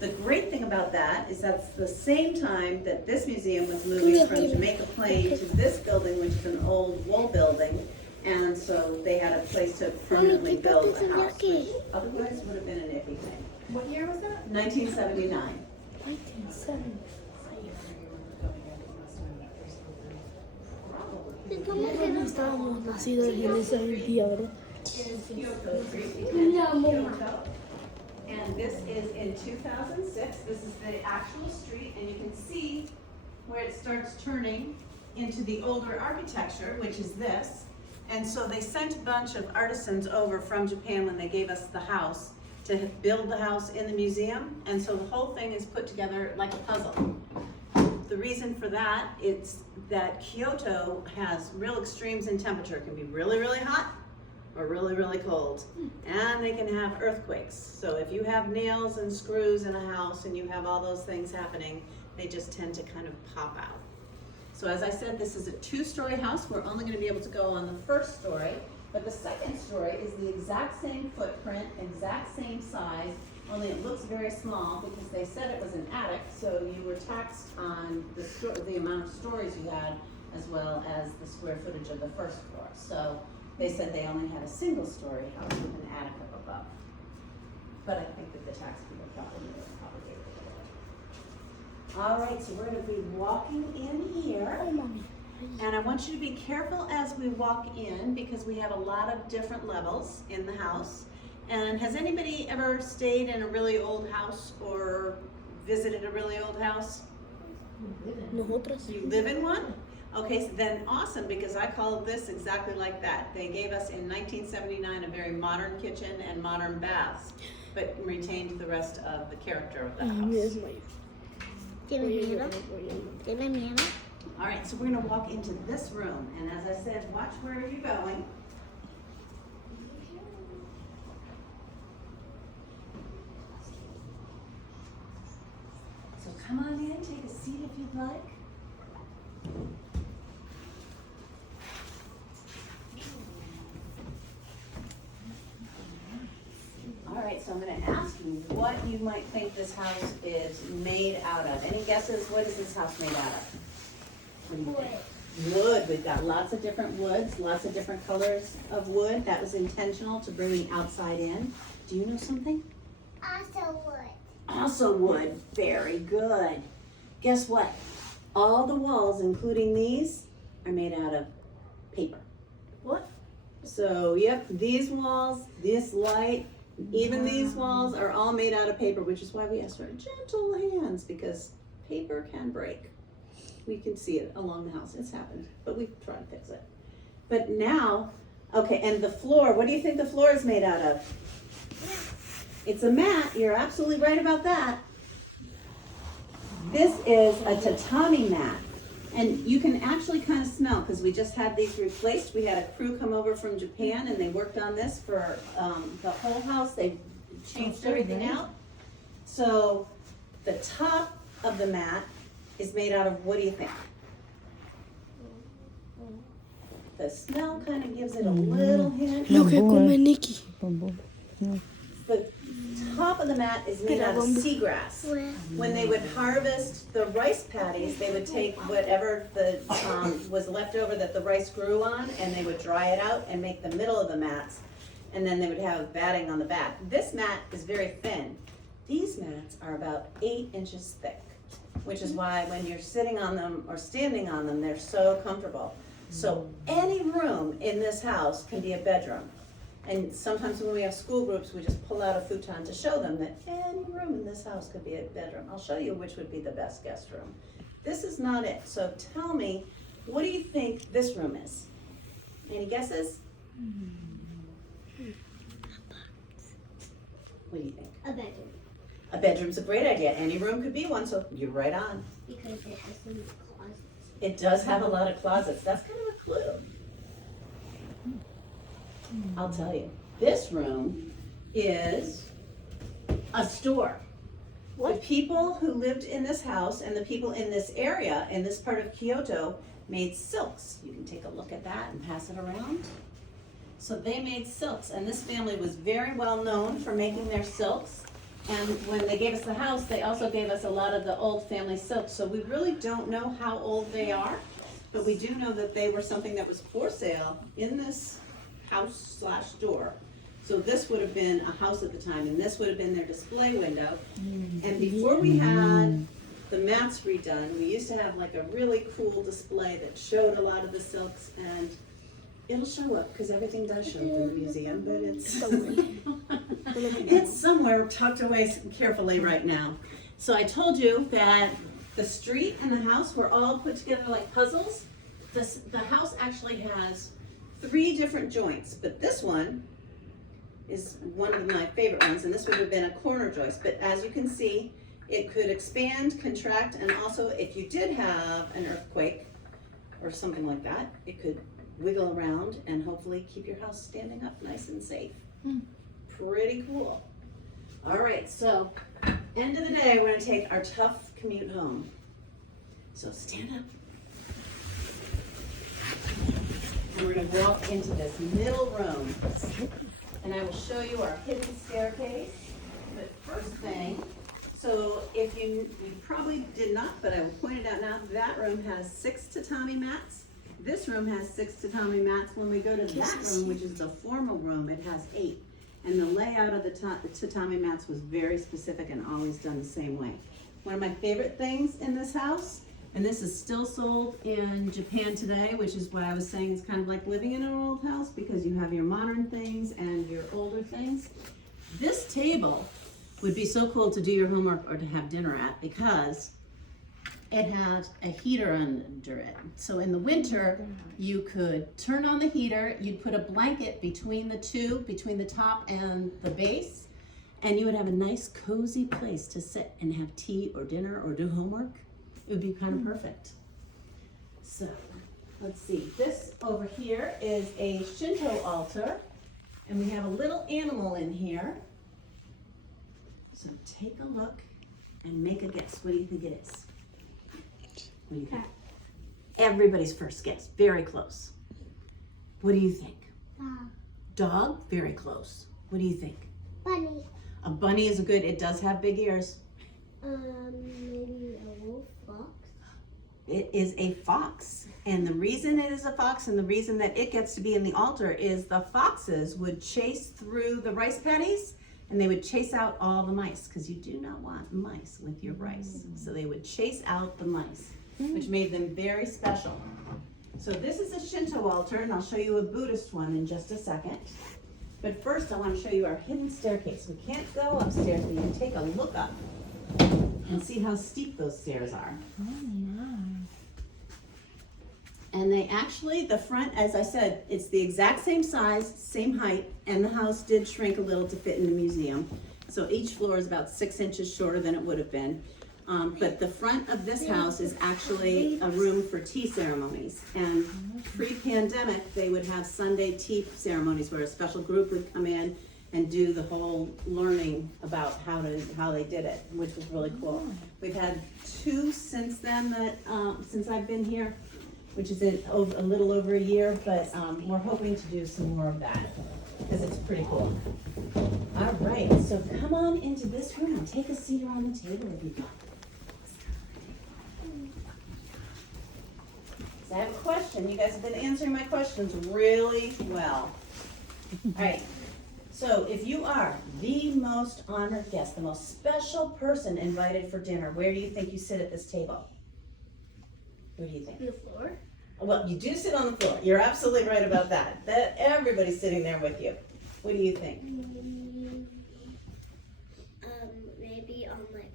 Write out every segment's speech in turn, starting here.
The great thing about that is that's the same time that this museum was moving from Jamaica Plain to this building, which is an old wool building. And so they had a place to permanently build a house, which otherwise would have been an iffy thing. What year was that? 1979. 1970. No estábamos nacidos en ese día, ¿verdad? Kyoto Street. Mamá. And this is in 2006. This is the actual street, and you can see where it starts turning into the older architecture, which is this. And so they sent a bunch of artisans over from Japan when they gave us the house to build the house in the museum. And so the whole thing is put together like a puzzle. The reason for that is that Kyoto has real extremes in temperature. It can be really, really hot or really, really cold. And they can have earthquakes. So if you have nails and screws in a house and you have all those things happening, they just tend to kind of pop out. So as I said, this is a 2-story house. We're only going to be able to go on the first story, but the second story is the exact same footprint, exact same size, only it looks very small because they said it was an attic, so you were taxed on the amount of stories you had as well as the square footage of the first floor. So they said they only had a single-story house with an attic up above. But I think that the tax people probably knew it probably a little. All right, so we're going to be walking in here. Ay, mami. And I want you to be careful as we walk in because we have a lot of different levels in the house. And has anybody ever stayed in a really old house or visited a really old house? Nosotros. You live in one? Okay, so then awesome, because I call this exactly like that. They gave us in 1979 a very modern kitchen and modern baths, but retained the rest of the character of the house. ¿Tienes miedo? ¿Tienes miedo? All right, so we're gonna walk into this room, and as I said, watch where you're going. So come on in, take a seat if you'd like. All right, so I'm gonna ask you what you might think this house is made out of. Any guesses? What is this house made out of? What do you think? Wood. We've got lots of different woods, lots of different colors of wood. That was intentional to bring the outside in. Do you know something? Also wood. Also wood. Very good. Guess what? All the walls, including these, are made out of paper. What? So, yep, these walls, this light, even these walls are all made out of paper, which is why we ask for gentle hands, because paper can break. We can see it along the house. It's happened, but we've tried to fix it. But now, okay, and the floor, what do you think the floor is made out of? It's a mat. You're absolutely right about that. This is a tatami mat. And you can actually kind of smell, because we just had these replaced. We had a crew come over from Japan and they worked on this for the whole house. They changed everything out. So the top of the mat is made out of, what do you think? The smell kind of gives it a little hint. Lo que come Nikki. The top of the mat is made out of seagrass. When they would harvest the rice paddies, they would take whatever the was left over that the rice grew on, and they would dry it out and make the middle of the mats, and then they would have batting on the back. This mat is very thin. These mats are about 8 inches thick, which is why when you're sitting on them or standing on them, they're so comfortable. So any room in this house can be a bedroom. And sometimes when we have school groups, we just pull out a futon to show them that any room in this house could be a bedroom. I'll show you which would be the best guest room. This is not it. So tell me, what do you think this room is? Any guesses? What do you think? A bedroom. A bedroom's a great idea. Any room could be one, so you're right on. Because it has some closets. It does have a lot of closets. That's kind of a clue. I'll tell you. This room is a store. The people who lived in this house and the people in this area, in this part of Kyoto, made silks. You can take a look at that and pass it around. So they made silks, and this family was very well known for making their silks. And when they gave us the house, they also gave us a lot of the old family silks, so we really don't know how old they are, but we do know that they were something that was for sale in this house/door. So this would have been a house at the time, and this would have been their display window. And before we had the mats redone, we used to have like a really cool display that showed a lot of the silks, and it'll show up, because everything does show up in the museum, but it's somewhere tucked away carefully right now. So I told you that the street and the house were all put together like puzzles. The house actually has 3 different joints, but this one is one of my favorite ones, and this would have been a corner joist. But as you can see, it could expand, contract, and also if you did have an earthquake or something like that, it could wiggle around and hopefully keep your house standing up nice and safe. Pretty cool. All right, so end of the day, we're gonna take our tough commute home. So stand up. And we're gonna walk into this middle room. And I will show you our hidden staircase. But first thing, so if you probably did not, but I will point it out now, that room has 6 tatami mats. This room has 6 tatami mats. When we go to that room, which is the formal room, it has 8. And the layout of the tatami mats was very specific and always done the same way. One of my favorite things in this house, and this is still sold in Japan today, which is what I was saying, it's kind of like living in an old house because you have your modern things and your older things. This table would be so cool to do your homework or to have dinner at, because it has a heater under it. So in the winter, you could turn on the heater, you'd put a blanket between the top and the base, and you would have a nice cozy place to sit and have tea or dinner or do homework. It would be kind of perfect. So let's see, this over here is a Shinto altar, and we have a little animal in here. So take a look and make a guess. What do you think it is? What do you think? Everybody's first guess, very close. What do you think? Dog, very close. What do you think? Bunny. A bunny is good, it does have big ears. Maybe a wolf, fox. It is a fox. And the reason it is a fox and the reason that it gets to be in the altar is the foxes would chase through the rice paddies and they would chase out all the mice, because you do not want mice with your rice. So they would chase out the mice, which made them very special. So this is a Shinto altar, and I'll show you a Buddhist one in just a second. But first I want to show you our hidden staircase. We can't go upstairs, but you can take a look up and see how steep those stairs are. And they actually, the front, as I said, it's the exact same size, same height, and the house did shrink a little to fit in the museum. So each floor is about 6 inches shorter than it would have been. But the front of this house is actually a room for tea ceremonies. And pre-pandemic, they would have Sunday tea ceremonies where a special group would come in and do the whole learning about how they did it, which was really cool. We've had 2 since then, that since I've been here, which is a little over a year, but we're hoping to do some more of that because it's pretty cool. All right, so come on into this room and take a seat around the table if you'd like. So I have a question. You guys have been answering my questions really well. All right. So if you are the most honored guest, the most special person invited for dinner, where do you think you sit at this table? Where do you think? The floor? Well, you do sit on the floor. You're absolutely right about that. That everybody's sitting there with you. What do you think? Maybe on like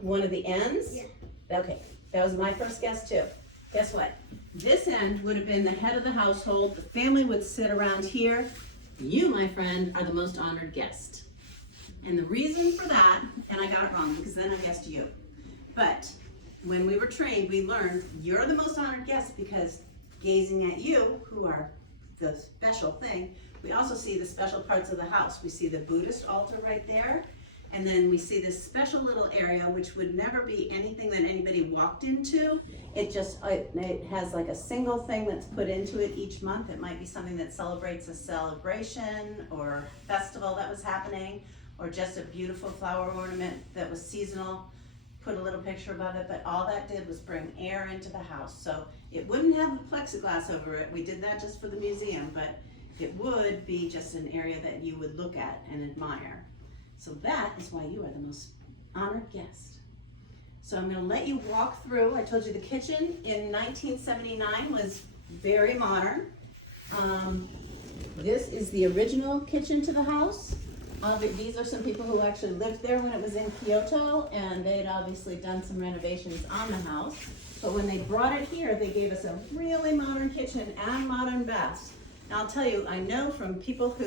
One of the ends? Yeah. Okay, that was my first guess too. Guess what? This end would have been the head of the household. The family would sit around here. You, my friend, are the most honored guest. And the reason for that, and I got it wrong because then I guessed you, but when we were trained, we learned you're the most honored guest because gazing at you, who are the special thing, we also see the special parts of the house. We see the Buddhist altar right there, and then we see this special little area which would never be anything that anybody walked into. It has like a single thing that's put into it each month. It might be something that celebrates a celebration or festival that was happening, or just a beautiful flower ornament that was seasonal, put a little picture above it, but all that did was bring air into the house. So it wouldn't have the plexiglass over it. We did that just for the museum, but it would be just an area that you would look at and admire. So that is why you are the most honored guest. So I'm gonna let you walk through. I told you the kitchen in 1979 was very modern. This is the original kitchen to the house. These are some people who actually lived there when it was in Kyoto, and they had obviously done some renovations on the house. But when they brought it here, they gave us a really modern kitchen and modern baths. Now I'll tell you, I know from people who